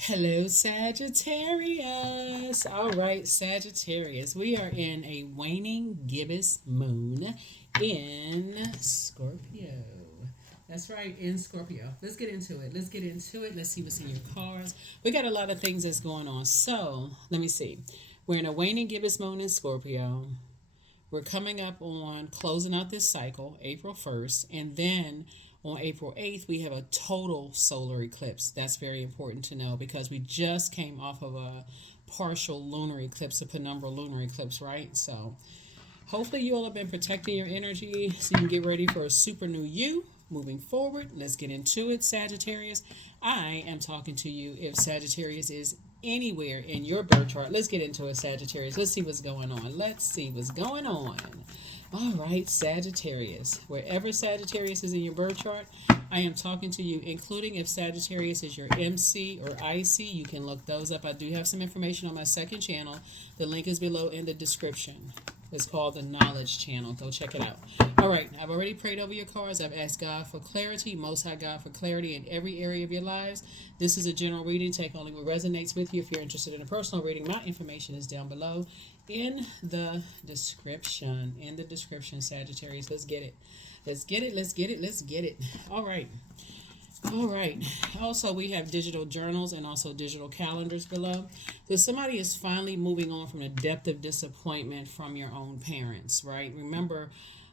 Hello, Sagittarius. All right, Sagittarius. We are in a waning gibbous moon in Scorpio. That's right, in Scorpio. Let's get into it. Let's get into it. Let's see what's in your cards. We got a lot of things that's going on. So, let me see. We're in a waning gibbous moon in Scorpio. We're coming up on closing out this cycle, April 1st, and then on April 8th, we have a total solar eclipse. That's very important to know because we just came off of a partial lunar eclipse, a penumbral lunar eclipse, right? So hopefully you all have been protecting your energy so you can get ready for a super new you moving forward. Let's get into it, Sagittarius. I am talking to you if Sagittarius is anywhere in your birth chart. Let's get into it, Sagittarius. Let's see what's going on. Let's see what's going on. All right, Sagittarius. Wherever Sagittarius is in your birth chart, I am talking to you, including if Sagittarius is your MC or IC. You can look those up. I do have some information on my second channel. The link is below in the description. It's called the Knowledge Channel. Go check it out. All right, I've already prayed over your cards. I've asked God for clarity, Most High God for clarity in every area of your lives. This is a general reading. Take only what resonates with you. If you're interested in a personal reading, my information is down below in the description. In the description, Sagittarius. Let's get it. Let's get it. Let's get it. Let's get it. All right. All right. Also, we have digital journals and also digital calendars below. So somebody is finally moving on from the depth of disappointment from your own parents, right? Remember,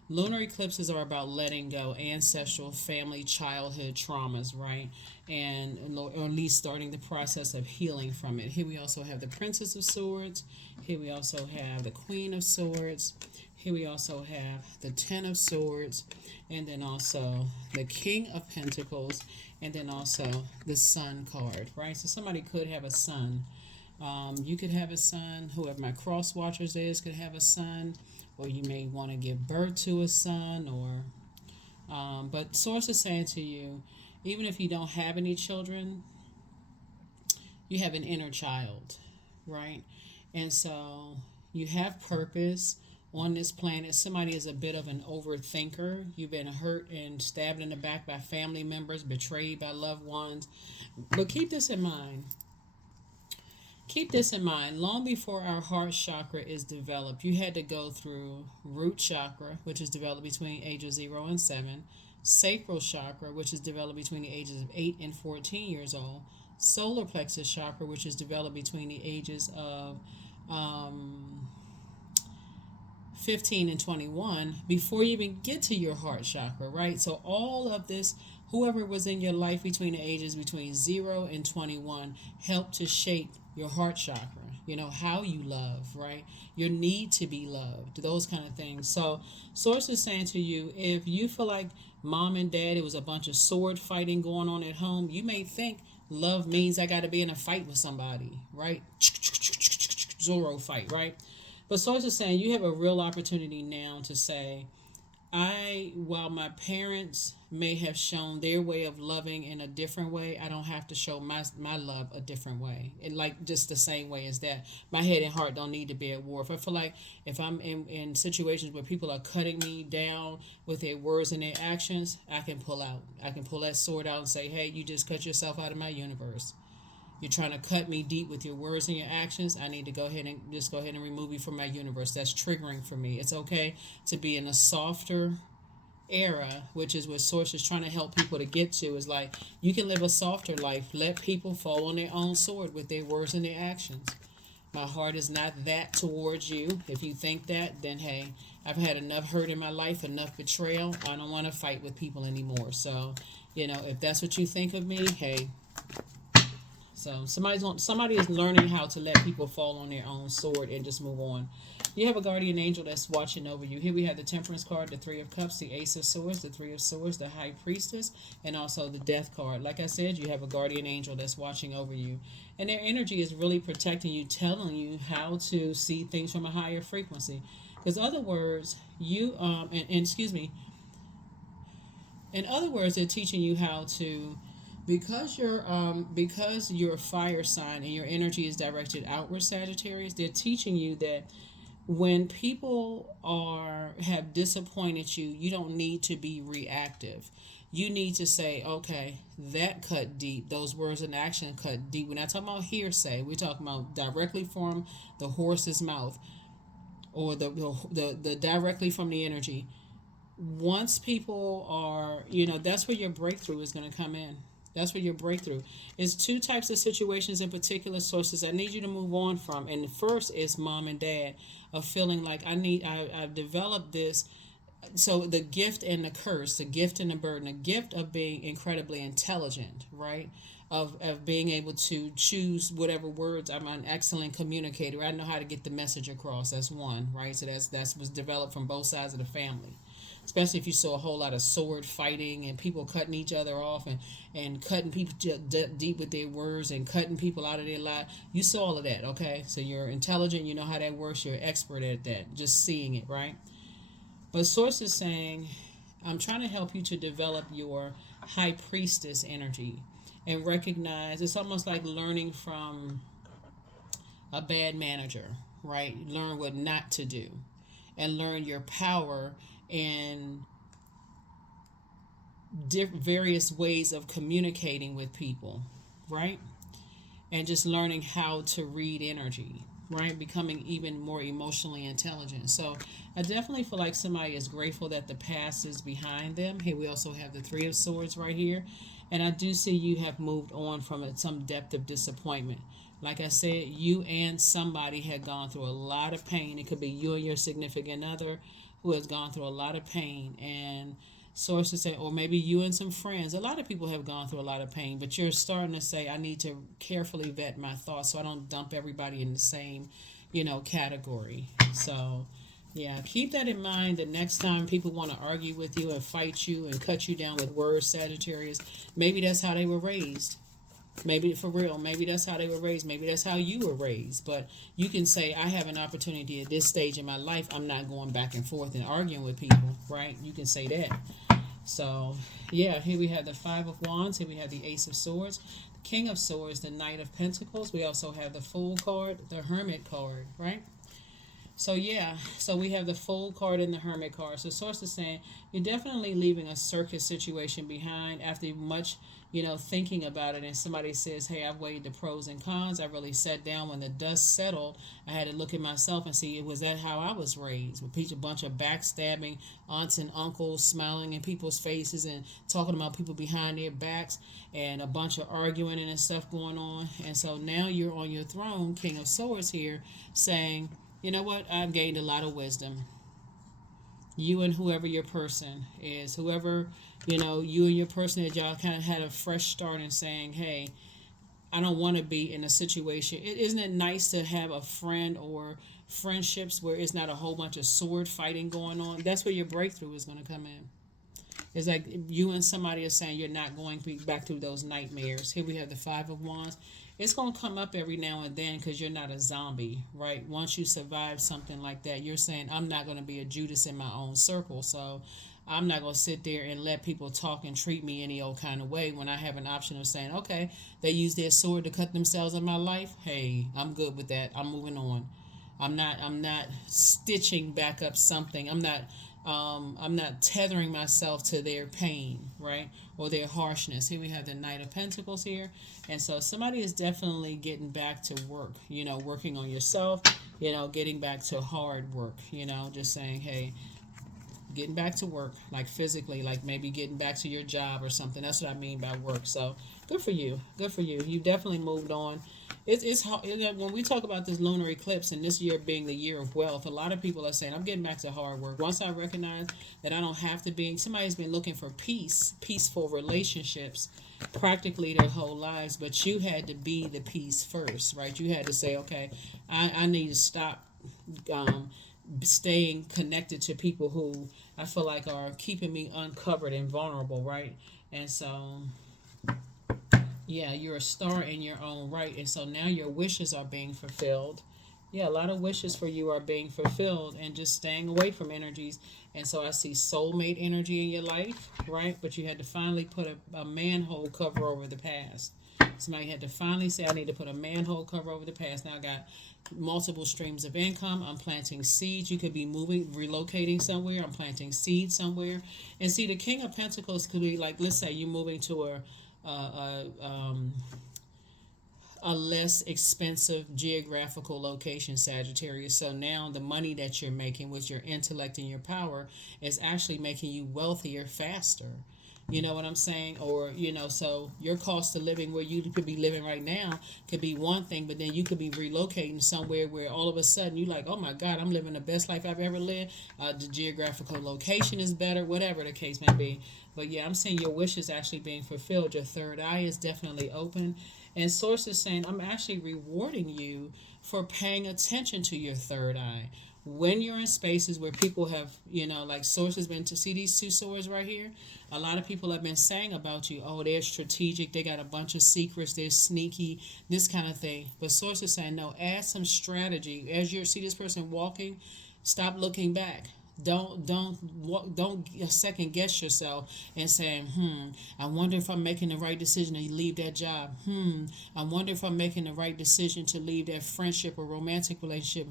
lunar eclipses are about letting go ancestral, family, childhood traumas, right? And or at least starting the process of healing from it. Here we also have the Princess of Swords. Here we also have the Queen of Swords. Here we also have the Ten of Swords, and then also the King of Pentacles, and then also the Sun card, right? So somebody could have a son. You could have a son. Whoever my cross watchers is could have a son, or you may want to give birth to a son, but Source is saying to you, even if you don't have any children, you have an inner child, right? And so you have purpose on this planet. Somebody is a bit of an overthinker. You've been hurt and stabbed in the back by family members, betrayed by loved ones. But keep this in mind. Keep this in mind. Long before our heart chakra is developed, you had to go through root chakra, which is developed between ages 0 and 7, sacral chakra, which is developed between the ages of 8 and 14 years old, solar plexus chakra, which is developed between the ages of 15 and 21 before you even get to your heart chakra, right? So all of this, whoever was in your life between the ages between 0 and 21 helped to shape your heart chakra. You know, how you love, right? Your need to be loved, those kind of things. So Source is saying to you, if you feel like mom and dad, it was a bunch of sword fighting going on at home, you may think love means I got to be in a fight with somebody, right? Zorro fight, right? But Source is saying you have a real opportunity now to say, while my parents may have shown their way of loving in a different way, I don't have to show my love a different way. And like just the same way as that. My head and heart don't need to be at war. If I feel like if I'm in situations where people are cutting me down with their words and their actions, I can pull out. I can pull that sword out and say, hey, you just cut yourself out of my universe. You're trying to cut me deep with your words and your actions. I need to go ahead and remove you from my universe. That's triggering for me. It's okay to be in a softer era, which is what Source is trying to help people to get to. Is like you can live a softer life. Let people fall on their own sword with their words and their actions. My heart is not that towards you. If you think that, then hey, I've had enough hurt in my life, enough betrayal. I don't want to fight with people anymore. So, if that's what you think of me, hey. So somebody is learning how to let people fall on their own sword and just move on. You have a guardian angel that's watching over you. Here we have the Temperance card, the Three of Cups, the Ace of Swords, the Three of Swords, the High Priestess, and also the Death card. Like I said, you have a guardian angel that's watching over you. And their energy is really protecting you, telling you how to see things from a higher frequency. Because other words, in other words, they're teaching you how to, because you're a fire sign and your energy is directed outward, Sagittarius. They're teaching you that when people have disappointed you, you don't need to be reactive. you need to say, okay, that cut deep. Those words in action cut deep. We're not talking about hearsay. We're talking about directly from the horse's mouth, or the directly from the energy. Once people are, that's where your breakthrough is going to come in. That's where your breakthrough is. Two types of situations in particular sources I need you to move on from. And the first is mom and dad, of feeling like I've developed this. So the gift and the curse, the gift and the burden, the gift of being incredibly intelligent, right? Of being able to choose whatever words. I'm an excellent communicator. I know how to get the message across. That's one, right? So that's was developed from both sides of the family. Especially if you saw a whole lot of sword fighting and people cutting each other off, and cutting people deep with their words and cutting people out of their life. You saw all of that, okay? So you're intelligent, you know how that works, you're an expert at that, just seeing it, right? But Source is saying, I'm trying to help you to develop your high priestess energy and recognize it's almost like learning from a bad manager, right? Learn what not to do and learn your power and various ways of communicating with people, right? And just learning how to read energy, right? Becoming even more emotionally intelligent. So I definitely feel like somebody is grateful that the past is behind them. Here we also have the Three of Swords right here. And I do see you have moved on from it, some depth of disappointment. Like I said, you and somebody had gone through a lot of pain. It could be you and your significant other who has gone through a lot of pain. And sources say, or maybe you and some friends. A lot of people have gone through a lot of pain, but you're starting to say, I need to carefully vet my thoughts so I don't dump everybody in the same, category. So, yeah, keep that in mind. The next time people want to argue with you and fight you and cut you down with words, Sagittarius, maybe that's how they were raised. Maybe for real, maybe that's how they were raised. Maybe that's how you were raised. But you can say, I have an opportunity at this stage in my life. I'm not going back and forth and arguing with people, right? You can say that. So, yeah, here we have the Five of Wands. Here we have the Ace of Swords, the King of Swords, the Knight of Pentacles. We also have the Fool card, the Hermit card, right? So, yeah, so we have the Fool card and the Hermit card. So, Source is saying you're definitely leaving a circus situation behind after much, thinking about it. And somebody says, hey, I've weighed the pros and cons. I really sat down when the dust settled. I had to look at myself and see, was that how I was raised? With a bunch of backstabbing aunts and uncles smiling in people's faces and talking about people behind their backs and a bunch of arguing and stuff going on. And so now you're on your throne, King of Swords here, saying, you know what? I've gained a lot of wisdom. You and whoever your person is, whoever, you and your person that y'all kind of had a fresh start in saying, hey, I don't want to be in a situation. Isn't it nice to have a friend or friendships where it's not a whole bunch of sword fighting going on? That's where your breakthrough is going to come in. It's like you and somebody are saying you're not going to be back through those nightmares. Here we have the Five of Wands. It's going to come up every now and then because you're not a zombie, right? Once you survive something like that, you're saying, I'm not going to be a Judas in my own circle. So I'm not going to sit there and let people talk and treat me any old kind of way when I have an option of saying, okay, they use their sword to cut themselves in my life. Hey, I'm good with that. I'm moving on. I'm not stitching back up something. I'm not tethering myself to their pain, right? Or their harshness. Here we have the Knight of Pentacles here. And so somebody is definitely getting back to work, working on yourself, getting back to hard work, just saying, hey, getting back to work, like physically, like maybe getting back to your job or something. That's what I mean by work. So good for you. Good for you. You definitely moved on. It's hard. When we talk about this lunar eclipse and this year being the year of wealth, a lot of people are saying, I'm getting back to hard work. Once I recognize that I don't have to be, somebody's been looking for peaceful relationships practically their whole lives, but you had to be the peace first, right? You had to say, okay, I need to stop staying connected to people who I feel like are keeping me uncovered and vulnerable, right? And so, yeah, you're a star in your own right. And so now your wishes are being fulfilled. Yeah, a lot of wishes for you are being fulfilled and just staying away from energies. And so I see soulmate energy in your life, right? But you had to finally put a manhole cover over the past. Somebody had to finally say, I need to put a manhole cover over the past. Now I got multiple streams of income. I'm planting seeds. You could be moving, relocating somewhere. I'm planting seeds somewhere. And see, the King of Pentacles could be like, let's say you're moving to a less expensive geographical location, Sagittarius. So now the money that you're making with your intellect and your power is actually making you wealthier faster. You know what I'm saying? Or, so your cost of living where you could be living right now could be one thing, but then you could be relocating somewhere where all of a sudden you're like, oh my God, I'm living the best life I've ever lived. The geographical location is better, whatever the case may be. But yeah, I'm saying your wish is actually being fulfilled. Your third eye is definitely open. And Source is saying, I'm actually rewarding you for paying attention to your third eye. When you're in spaces where people have, like Source has been to see these two swords right here, a lot of people have been saying about you, oh, they're strategic, they got a bunch of secrets, they're sneaky, this kind of thing. But Source is saying, no, add some strategy. As you see this person walking, stop looking back. Don't second guess yourself and saying, I wonder if I'm making the right decision to leave that job. I wonder if I'm making the right decision to leave that friendship or romantic relationship.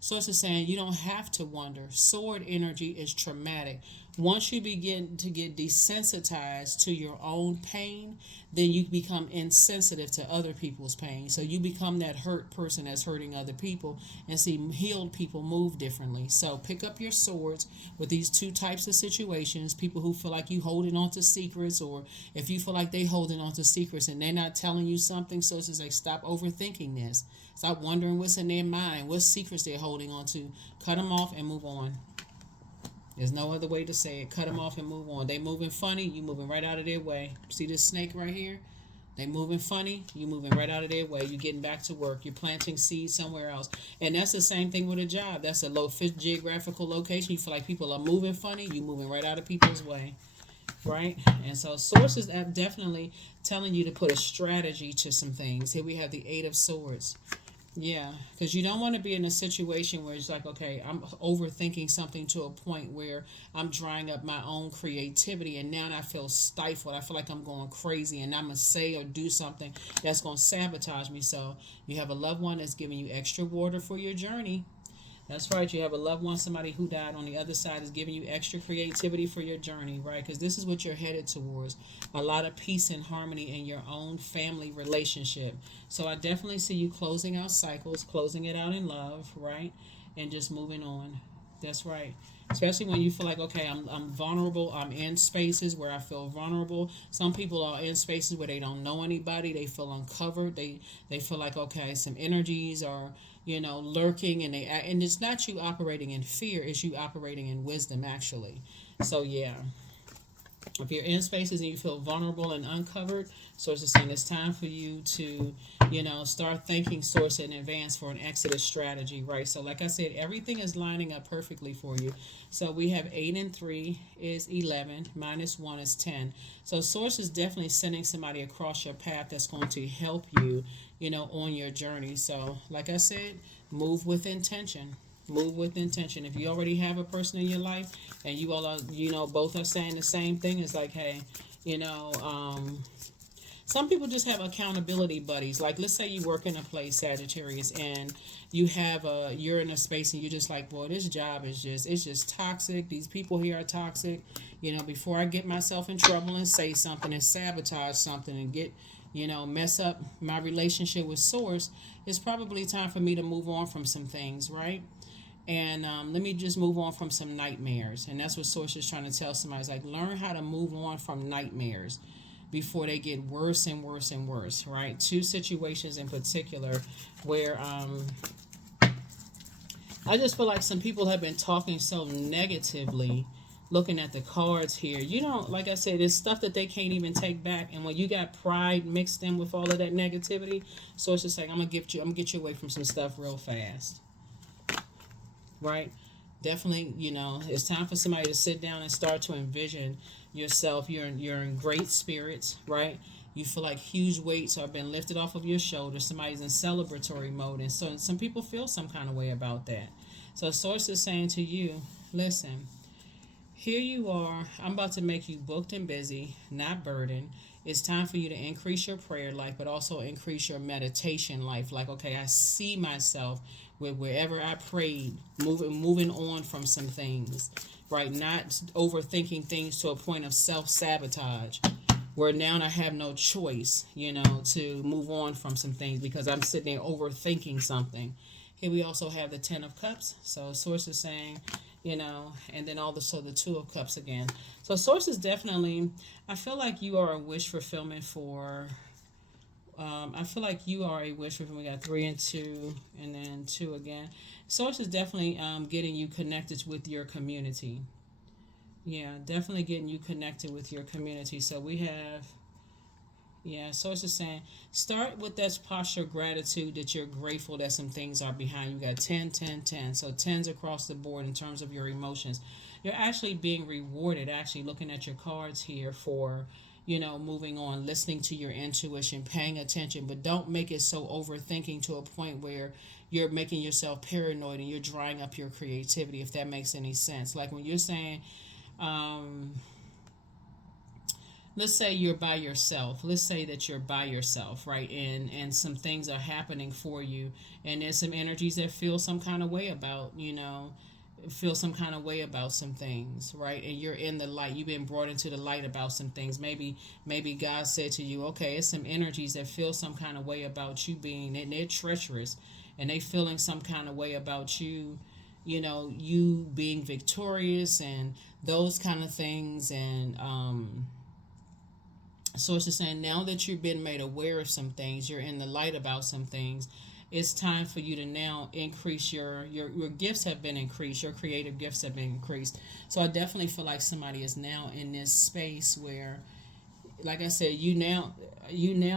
So it's saying you don't have to wonder. Sword energy is traumatic. Once you begin to get desensitized to your own pain, then you become insensitive to other people's pain. So you become that hurt person that's hurting other people, and see, healed people move differently. So pick up your swords with these two types of situations. People who feel like you holding on to secrets, or if you feel like they holding on to secrets and they're not telling you something, so it's like, stop overthinking this. Stop wondering what's in their mind, what secrets they're holding on to. Cut them off and move on. There's no other way to say it. Cut them off and move on. They moving funny, you moving right out of their way. See this snake right here? They moving funny, you moving right out of their way. You getting back to work. You're planting seeds somewhere else. And that's the same thing with a job. That's a low fit geographical location. You feel like people are moving funny, you moving right out of people's way. Right? And so sources are definitely telling you to put a strategy to some things. Here we have the Eight of Swords. Yeah, because you don't want to be in a situation where it's like, okay, I'm overthinking something to a point where I'm drying up my own creativity, and now I feel stifled. I feel like I'm going crazy, and I'm going to say or do something that's going to sabotage me. So you have a loved one that's giving you extra water for your journey. That's right. You have a loved one, somebody who died on the other side is giving you extra creativity for your journey, right? Because this is what you're headed towards. A lot of peace and harmony in your own family relationship. So I definitely see you closing out cycles, closing it out in love, right? And just moving on. That's right. Especially when you feel like, okay, I'm vulnerable. I'm in spaces where I feel vulnerable. Some people are in spaces where they don't know anybody. They feel uncovered. They feel like, okay, some energies are, lurking, and it's not you operating in fear. It's you operating in wisdom, actually. So yeah. If you're in spaces and you feel vulnerable and uncovered, Source is saying it's time for you to, start thanking Source in advance for an exodus strategy, right? So like I said, everything is lining up perfectly for you. So we have 8 and 3 is 11, minus 1 is 10. So Source is definitely sending somebody across your path that's going to help you, on your journey. So like I said, move with intention. Move with intention. If you already have a person in your life and you all are, both are saying the same thing, it's like, hey, some people just have accountability buddies. Like, let's say you work in a place, Sagittarius, and you're in a space and you're just like, boy, this job is it's just toxic. These people here are toxic. Before I get myself in trouble and say something and sabotage something and get, mess up my relationship with Source, it's probably time for me to move on from some things, right? And let me just move on from some nightmares. And that's what Source is trying to tell somebody. It's like, learn how to move on from nightmares before they get worse and worse and worse, right? Two situations in particular where I just feel like some people have been talking so negatively, looking at the cards here. Like I said, it's stuff that they can't even take back. And when you got pride mixed in with all of that negativity, Source is saying, I'm gonna get you away from some stuff real fast. Right? Definitely, it's time for somebody to sit down and start to envision yourself. You're in great spirits, right? You feel like huge weights are being lifted off of your shoulders. Somebody's in celebratory mode, and so some people feel some kind of way about that. So Source is saying to you, listen, here you are. I'm about to make you booked and busy, not burdened. It's time for you to increase your prayer life, but also increase your meditation life. Like, okay, I see myself with wherever I prayed, moving on from some things, right? Not overthinking things to a point of self-sabotage, where now I have no choice, to move on from some things because I'm sitting there overthinking something. Here we also have the Ten of Cups. So Source is saying, and then also the Two of Cups again. So Source is definitely, I feel like you are a wish fulfillment for, I feel like you are a wish fulfillment. We got 3 and 2 and then 2 again. Source is definitely getting you connected with your community. Yeah, definitely getting you connected with your community. So we have, Source is saying, start with that posture of gratitude that you're grateful that some things are behind you. Got 10, 10, 10. So 10s across the board in terms of your emotions. You're actually being rewarded, actually looking at your cards here for, moving on, listening to your intuition, paying attention, but don't make it so overthinking to a point where you're making yourself paranoid and you're drying up your creativity, if that makes any sense. Like when you're saying, let's say you're by yourself. Let's say that you're by yourself, right? And some things are happening for you, and there's some energies that feel some kind of way about, feel some kind of way about some things, right? And you're in the light. You've been brought into the light about some things. Maybe God said to you, okay, it's some energies that feel some kind of way about you being, and they're treacherous, and they feeling some kind of way about you, you being victorious and those kind of things. And Source is saying, now that you've been made aware of some things, you're in the light about some things, it's time for you to now increase your gifts have been increased. Your creative gifts have been increased. So I definitely feel like somebody is now in this space where, like I said, you now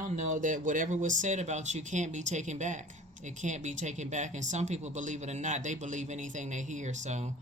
know that whatever was said about you can't be taken back. It can't be taken back. And some people, believe it or not, they believe anything they hear. So,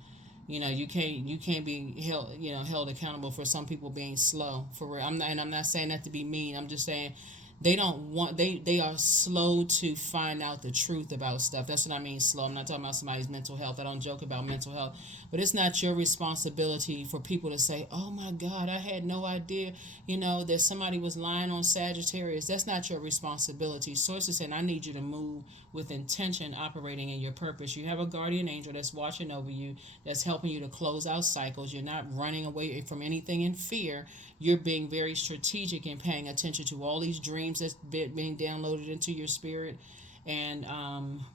you can't be held accountable for some people being slow. For real. I'm not saying that to be mean. I'm just saying they are slow to find out the truth about stuff. That's what I mean, slow. I'm not talking about somebody's mental health. I don't joke about mental health. But it's not your responsibility for people to say, oh my God, I had no idea, that somebody was lying on Sagittarius. That's not your responsibility. Sources saying, I need you to move with intention, operating in your purpose. You have a guardian angel that's watching over you, that's helping you to close out cycles. You're not running away from anything in fear. You're being very strategic and paying attention to all these dreams that's being downloaded into your spirit. And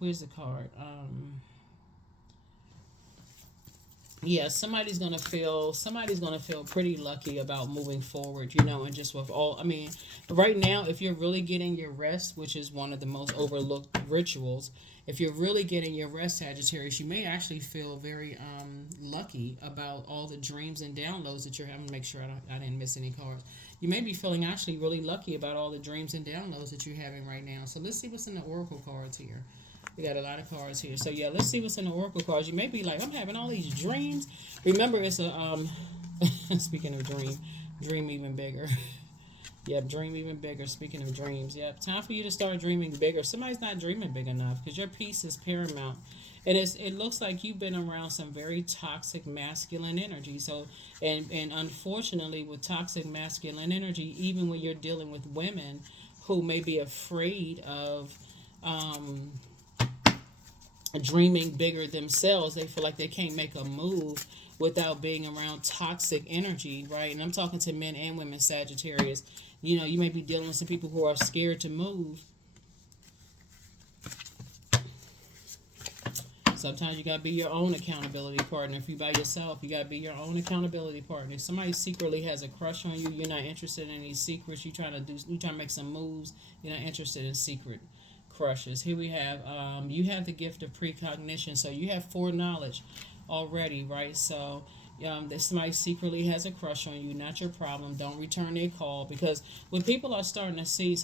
where's the card? Somebody's gonna feel pretty lucky about moving forward, and just with all. I mean, right now, if you're really getting your rest, which is one of the most overlooked rituals, if you're really getting your rest, Sagittarius, you may actually feel very lucky about all the dreams and downloads that you're having. Make sure I didn't miss any cards. You may be feeling actually really lucky about all the dreams and downloads that you're having right now. So let's see what's in the oracle cards here. We got a lot of cards here. So let's see what's in the oracle cards. You may be like, I'm having all these dreams. Remember, it's a speaking of dream even bigger. Yep, dream even bigger. Speaking of dreams, yep, time for you to start dreaming bigger. Somebody's not dreaming big enough because your peace is paramount. And it looks like you've been around some very toxic masculine energy. So, and unfortunately, with toxic masculine energy, even when you're dealing with women who may be afraid of dreaming bigger themselves, they feel like they can't make a move without being around toxic energy, right? And I'm talking to men and women, Sagittarius. You may be dealing with some people who are scared to move. Sometimes you got to be your own accountability partner. If you're by yourself, you got to be your own accountability partner. If somebody secretly has a crush on you, you're not interested in any secrets. You're trying to make some moves. You're not interested in secret crushes. Here we have, you have the gift of precognition. So you have foreknowledge already, right? So that somebody secretly has a crush on you, not your problem. Don't return their call, because when people are starting to see,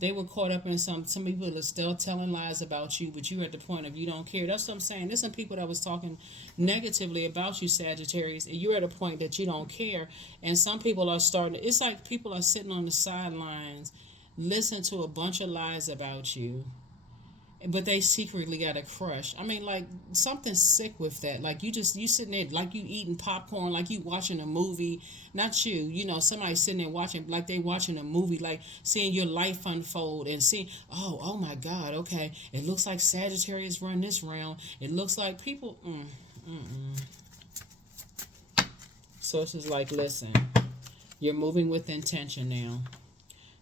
they were caught up in some people are still telling lies about you, but you're at the point of you don't care. That's what I'm saying. There's some people that was talking negatively about you, Sagittarius, and you're at a point that you don't care. And some people are starting, it's like people are sitting on the sidelines, listen to a bunch of lies about you, but they secretly got a crush. I mean, like something sick with that. Like you sitting there like you eating popcorn, like you watching a movie. Not you, somebody sitting there watching like they watching a movie, like seeing your life unfold and seeing, oh my God, okay, it looks like Sagittarius run this round. It looks like people. Sources like, listen, you're moving with intention now.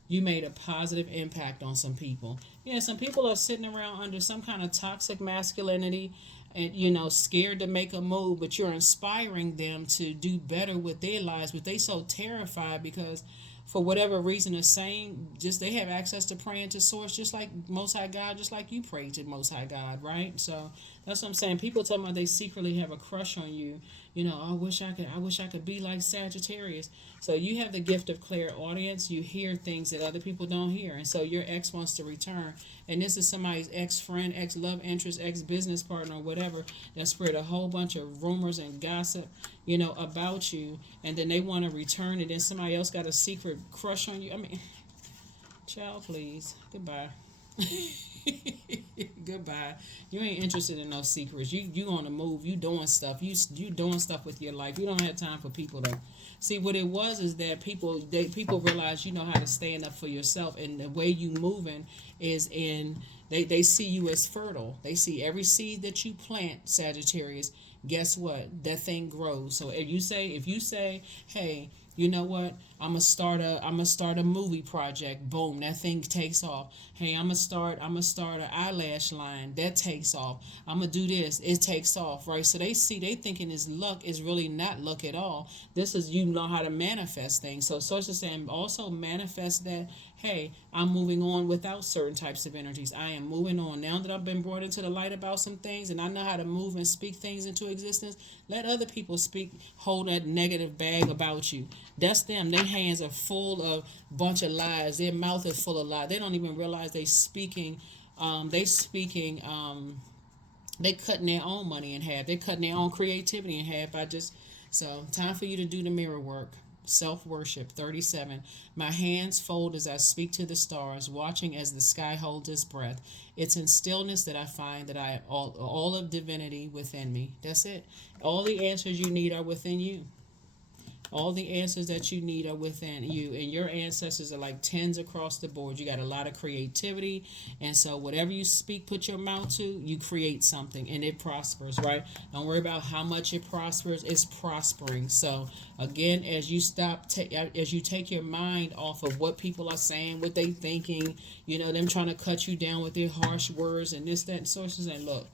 You made a positive impact on some people. Yeah, some people are sitting around under some kind of toxic masculinity and, scared to make a move, but you're inspiring them to do better with their lives, but they so terrified because for whatever reason the same, just they have access to praying to source just like Most High God, just like you pray to Most High God, right? So that's what I'm saying. People tell me they secretly have a crush on you. I wish I could be like Sagittarius. So you have the gift of clairaudience. You hear things that other people don't hear. And so your ex wants to return. And this is somebody's ex-friend, ex-love interest, ex-business partner, or whatever, that spread a whole bunch of rumors and gossip, about you. And then they want to return. And then somebody else got a secret crush on you. I mean, child, please. Goodbye. Goodbye. You ain't interested in no secrets. You on the move. You doing stuff. You doing stuff with your life. You don't have time for people to see. What it was is that people realize you know how to stand up for yourself, and the way you moving is in they see you as fertile. They see every seed that you plant, Sagittarius. Guess what? That thing grows. So if you say, hey, you know what? I'm gonna start a movie project. Boom, that thing takes off. Hey, I'm gonna start an eyelash line. That takes off. I'm gonna do this. It takes off, right? So they thinking is luck is really not luck at all. This is you know how to manifest things. So sources saying also manifest that. Hey, I'm moving on without certain types of energies. I am moving on now that I've been brought into the light about some things, and I know how to move and speak things into existence. Let other people hold that negative bag about you. That's them. Their hands are full of bunch of lies. Their mouth is full of lies. They don't even realize they speaking. They cutting their own money in half. They're cutting their own creativity in half. So time for you to do the mirror work. Self-worship. 37. My hands fold as I speak to the stars, watching as the sky holds its breath. It's in stillness that I find that I have all of divinity within me. That's it. All the answers you need are within you. All the answers that you need are within you, and your ancestors are like 10s across the board. You got a lot of creativity, and so whatever you speak, put your mouth to, you create something, and it prospers, right? Don't worry about how much it prospers. It's prospering. So again, as you take your mind off of what people are saying, what they thinking, them trying to cut you down with their harsh words and this, that, and sources, and look,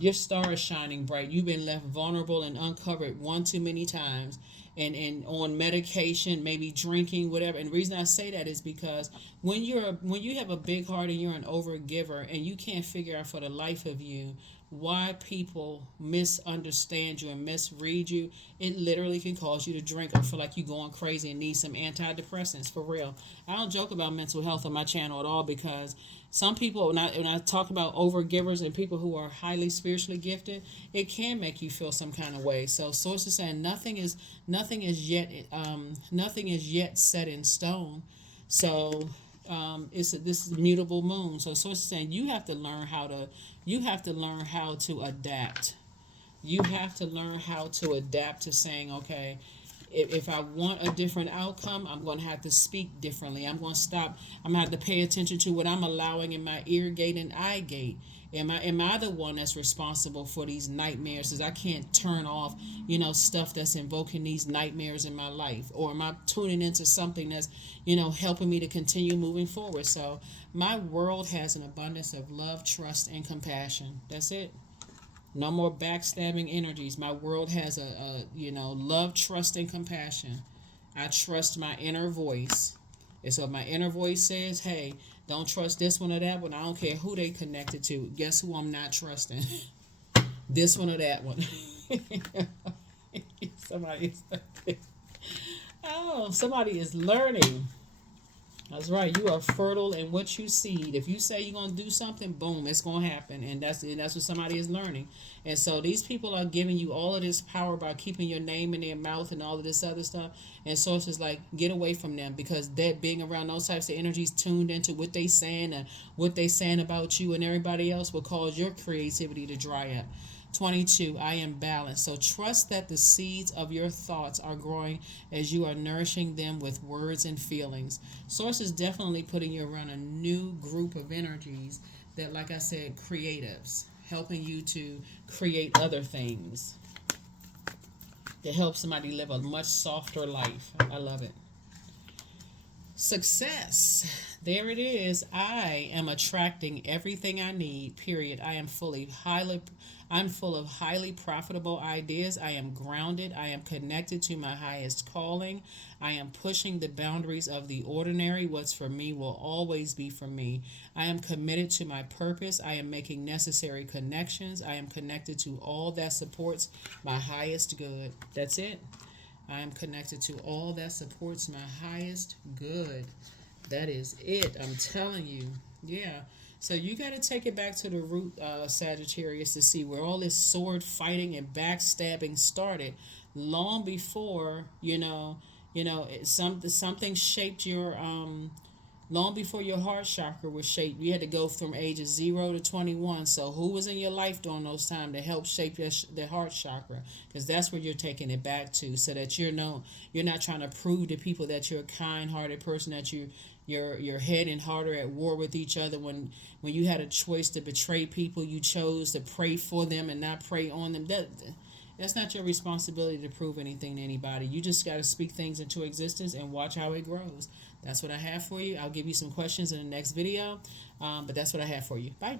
your star is shining bright. You've been left vulnerable and uncovered one too many times, and on medication, maybe drinking, whatever. And the reason I say that is because when you have a big heart and you're an overgiver, and you can't figure out for the life of you why people misunderstand you and misread you, it literally can cause you to drink or feel like you're going crazy and need some antidepressants, for real. I don't joke about mental health on my channel at all, because some people, when I talk about overgivers and people who are highly spiritually gifted, it can make you feel some kind of way. So sources saying nothing is yet set in stone. So this is a mutable moon. So sources saying you have to learn how to adapt. You have to learn how to adapt to saying, okay, if I want a different outcome, I'm going to have to speak differently. I'm going to have to pay attention to what I'm allowing in my ear gate and eye gate. Am I the one that's responsible for these nightmares? Because I can't turn off, stuff that's invoking these nightmares in my life. Or am I tuning into something that's, helping me to continue moving forward? So my world has an abundance of love, trust, and compassion. That's it. No more backstabbing energies. My world has a love, trust, and compassion. I trust my inner voice. And so if my inner voice says, hey, don't trust this one or that one, I don't care who they connected to. Guess who I'm not trusting? This one or that one. Somebody is learning. That's right. You are fertile in what you seed. If you say you're gonna do something, boom, it's gonna happen, and that's what somebody is learning. And so these people are giving you all of this power by keeping your name in their mouth and all of this other stuff. And sources like get away from them, because that being around those types of energies, tuned into what they saying and what they saying about you and everybody else, will cause your creativity to dry up. 22, I am balanced. So trust that the seeds of your thoughts are growing as you are nourishing them with words and feelings. Source is definitely putting you around a new group of energies that, like I said, creatives, helping you to create other things to help somebody live a much softer life. I love it. Success. There it is. I am attracting everything I need. Period. I'm full of highly profitable ideas. I am grounded. I am connected to my highest calling. I am pushing the boundaries of the ordinary. What's for me will always be for me. I am committed to my purpose. I am making necessary connections. I am connected to all that supports my highest good. That's it. I am connected to all that supports my highest good. That is it. I'm telling you. Yeah. So you got to take it back to the root, Sagittarius, to see where all this sword fighting and backstabbing started. Long before something shaped your long before your heart chakra was shaped. You had to go from ages 0 to 21. So who was in your life during those times to help shape the heart chakra? Because that's where you're taking it back to, so that you're not trying to prove to people that you're a kind-hearted person, that your head and heart are at war with each other. When you had a choice to betray people, you chose to pray for them and not pray on them. That's not your responsibility to prove anything to anybody. You just got to speak things into existence and watch how it grows. That's what I have for you. I'll give you some questions in the next video, but that's what I have for you. Bye.